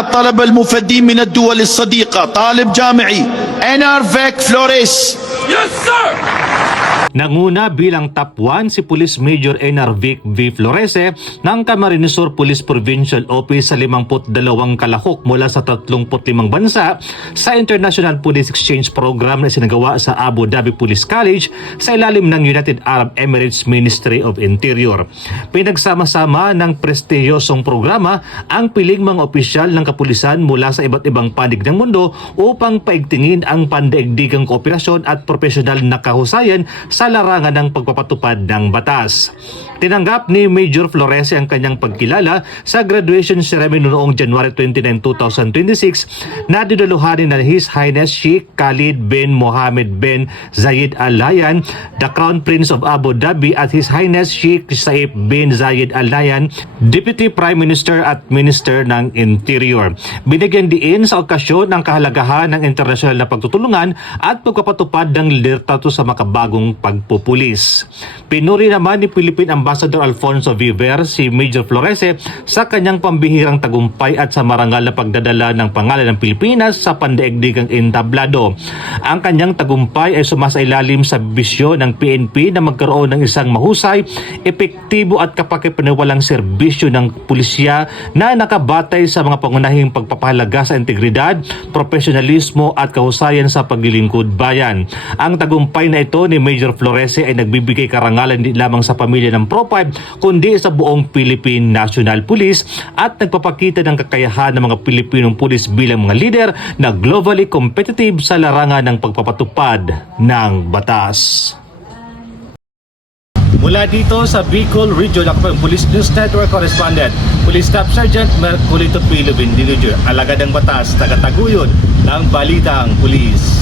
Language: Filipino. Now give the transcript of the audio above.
طلب المفدين من الدول الصديقة طالب جامعي إنار فيك فلوريس. Yes, sir! Nanguna bilang top 1 si Police Major Enar Vic V. Florese ng Camarines Sur Police Provincial Office sa 52 kalahok mula sa 35 bansa sa International Police Exchange Program na sinagawa sa Abu Dhabi Police College sa ilalim ng United Arab Emirates Ministry of Interior. Pinagsama-sama ng prestiyosong programa ang piling mga opisyal ng kapulisan mula sa iba't ibang panig ng mundo upang paigtingin ang pandaigdigang kooperasyon at profesional na kahusayan sa larangan ng pagpapatupad ng batas. Tinanggap ni Major Florese ang kanyang pagkilala sa graduation ceremony noong January 29, 2026 na diduluhanin ng His Highness Sheikh Khalid bin Mohammed bin Zayed Al Nahyan, the Crown Prince of Abu Dhabi, at His Highness Sheikh Saif bin Zayed Al Nahyan, Deputy Prime Minister at Minister ng Interior. Binigyan diin sa okasyon ng kahalagahan ng internasyonal na pagtutulungan at pagpapatupad ng liderato sa makabagong pagpupulis. Pinuri naman ni Philippine Ambassador Alfonso Viver si Major Florese sa kanyang pambihirang tagumpay at sa marangal na pagdadala ng pangalan ng Pilipinas sa pandaigdigang entablado. Ang kanyang tagumpay ay sumasailalim sa bisyon ng PNP na magkaroon ng isang mahusay, epektibo at kapakipaniwalang serbisyo ng pulisya na nakabatay sa mga pangunahing pagpapahalaga sa integridad, profesionalismo at kahusayan sa paglilingkod bayan. Ang tagumpay na ito ni Major Florese ay nagbibigay karangalan hindi lamang sa pamilya ng Pro-5 kundi sa buong Philippine National Police at nagpapakita ng kakayahan ng mga Pilipinong pulis bilang mga leader na globally competitive sa larangan ng pagpapatupad ng batas. Mula dito sa Bicol Region, ako ang Police News Network Correspondent, Police Staff Sergeant Merculito Pilo Bindino, alagad ng batas, tagataguyod ng Balitang Pulis.